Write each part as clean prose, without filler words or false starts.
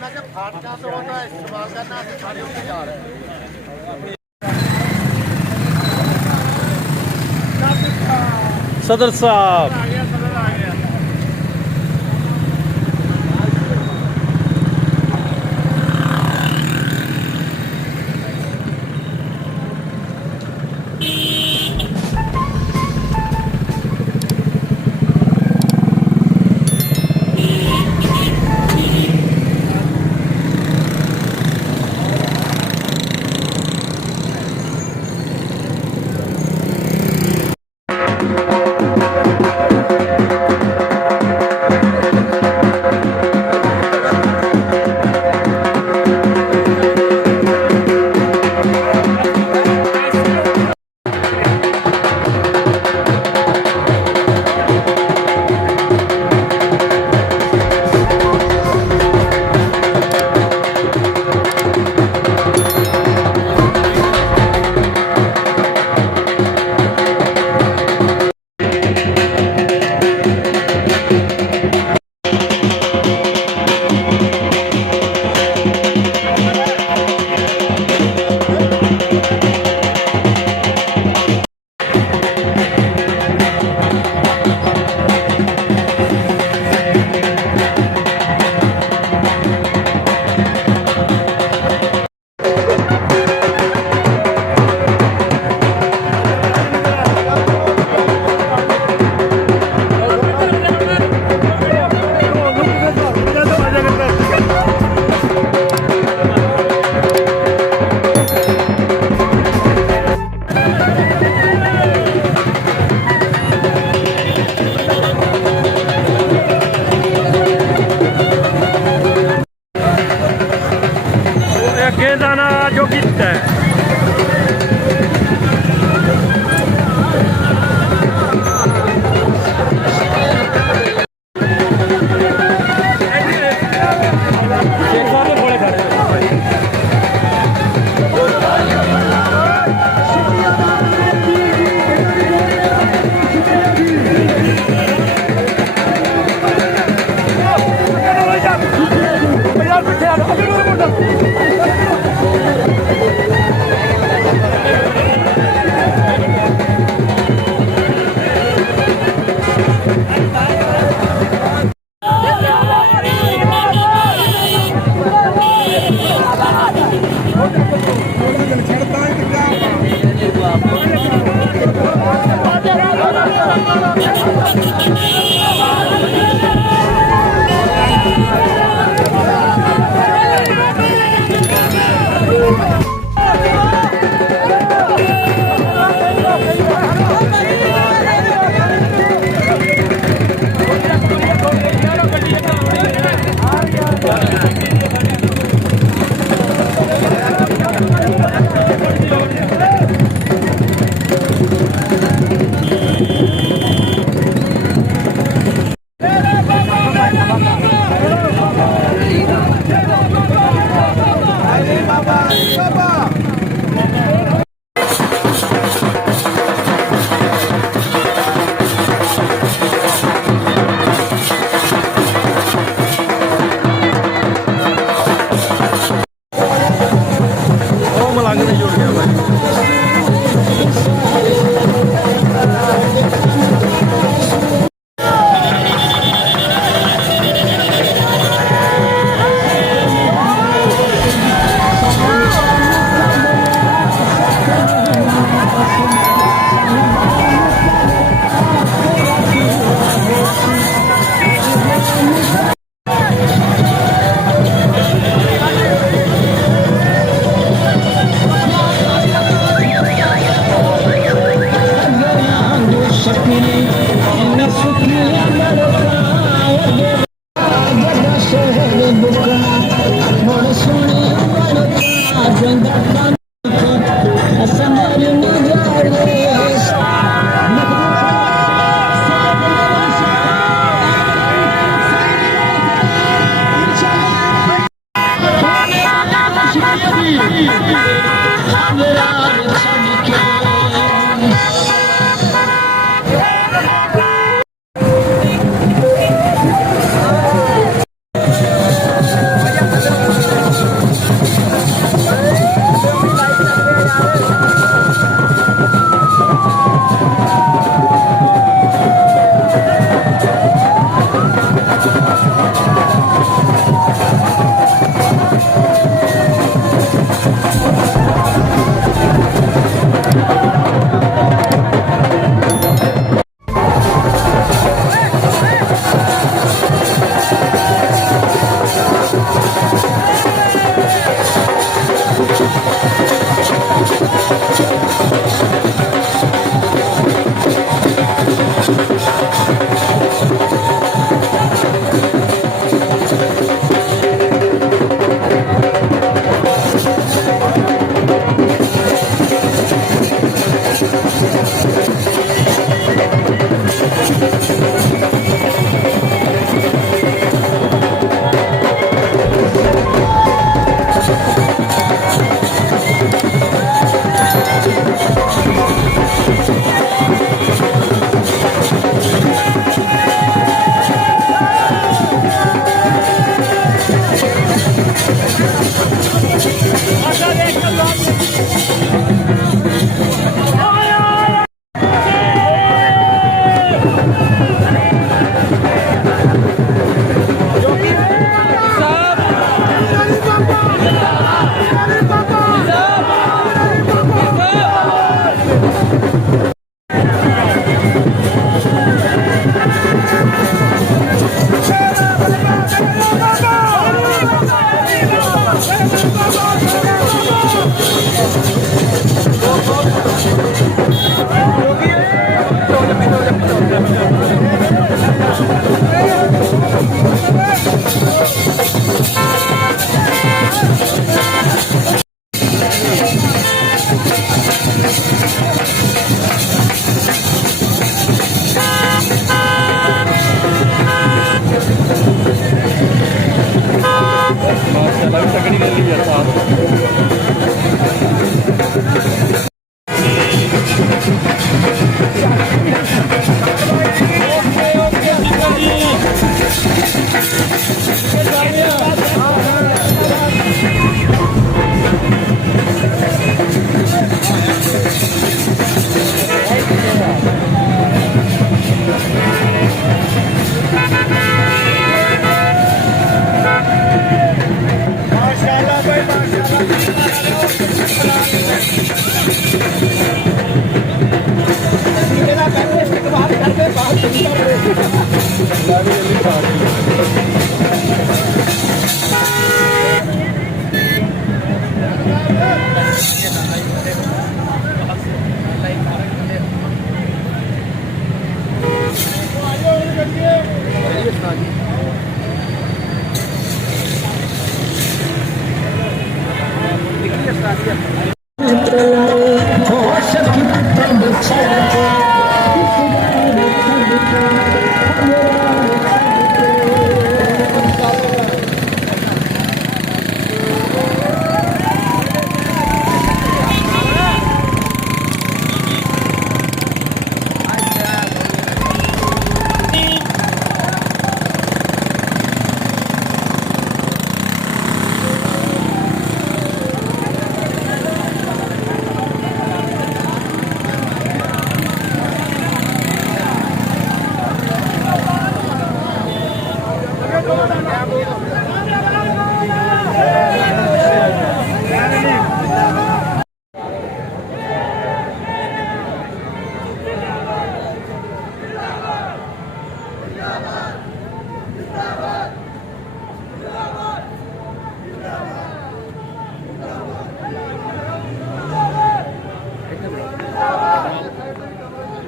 मैं जब फाटका से होता है इस्तेमाल करना है सारे उससे जा रहे हैं। सदर साहब ਅੱਗੇ ਜਾਣਾ ਜੋ ਕੀਤਾ ਹੈ।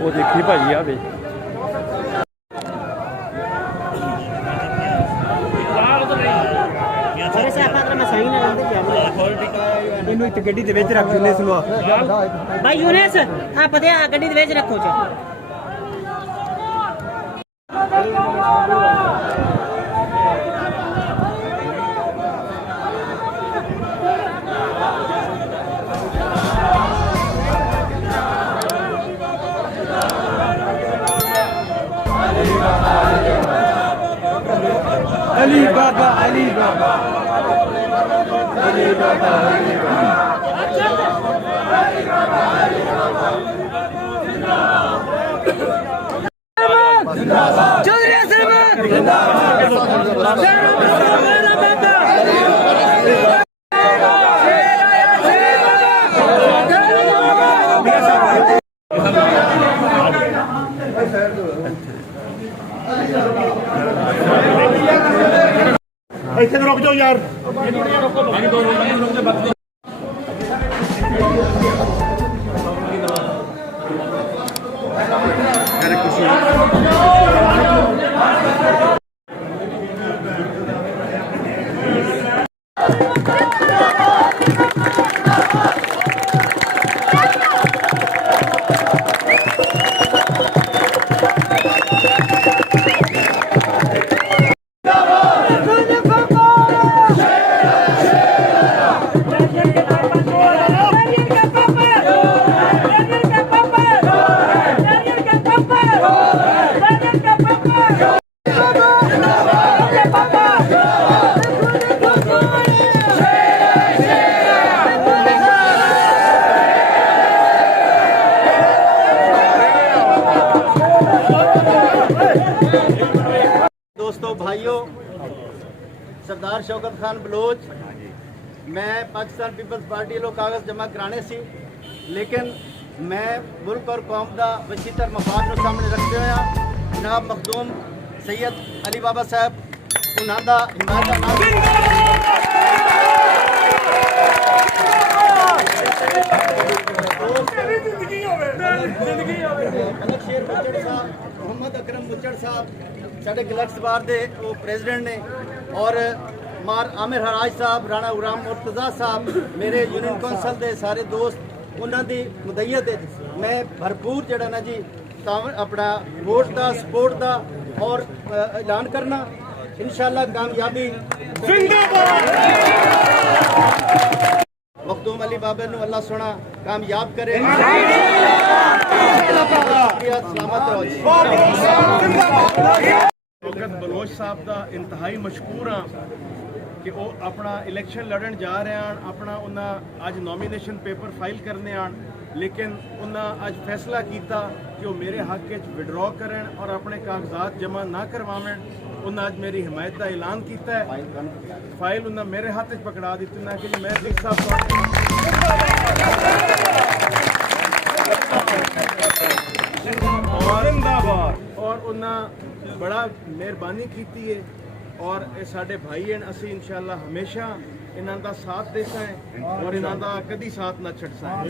ਉਹ ਦੇਖੀ ਭਾਜੀ ਆ ਵੇ वैसे आप अगर मैं सही ना जानते क्या इन्हों एक गड्डी दे विच रख ले सुनो भाई यूनेस हां पता है गड्डी दे विच रखो च अली बाबा अली बाबा अली बाबा अली चौधरी सरमत ਇੱਥੇ ਰੁਕ ਜਾਓ ਯਾਰ दोस्तों भाइयों सरदार शौकत खान बलोच मैं पाकिस्तान पीपल्स पार्टी वालों कागज़ जमा कराने सी लेकिन मैं मुल्क और कौम का वसीतर मफाद को सामने रखते हुए जनाब मखदूम सैयद अली बाबा साहब उन्हों का हिमायत मोहम्मद अकरम बुचड़ साहब साढ़े गलक्स बार के वो प्रेजिडेंट ने और मार आमिर हराज साहब राणा गुलाम मुर्तज़ा साहब मेरे यूनियन कौंसल के सारे दोस्त उन्होंने मुदैयत मैं भरपूर जड़ा ना जी अपना वोट का सपोर्ट का और ऐलान करना इंशाअल्लाह कामयाबी मखदूम अली बाबा नू अल्लाह सोना कामयाब करे सलामत रहो शौकत बलोच साहब का इंतहाई मशकूर हाँ कि वो अपना इलैक्शन लड़न जा रहे हैं अपना उन्हें अज नॉमीनेशन पेपर फाइल करने आन लेकिन उन्हें अज फैसला किया कि वो मेरे हक विड्रॉ करें और अपने कागजात जमा ना करवावें उन्हें अज मेरी हिमायत का ऐलान किया है फाइल उन्हें मेरे हाथ च पकड़ा दी ना कि मैं सिख साहब और उन्हें बड़ा मेहरबानी की है और ये साडे भाई हैं असी इंशाअल्लाह हमेशा इन्हां दा साथ देसा है और इन्हां दा कदी साथ ना छड़सा है।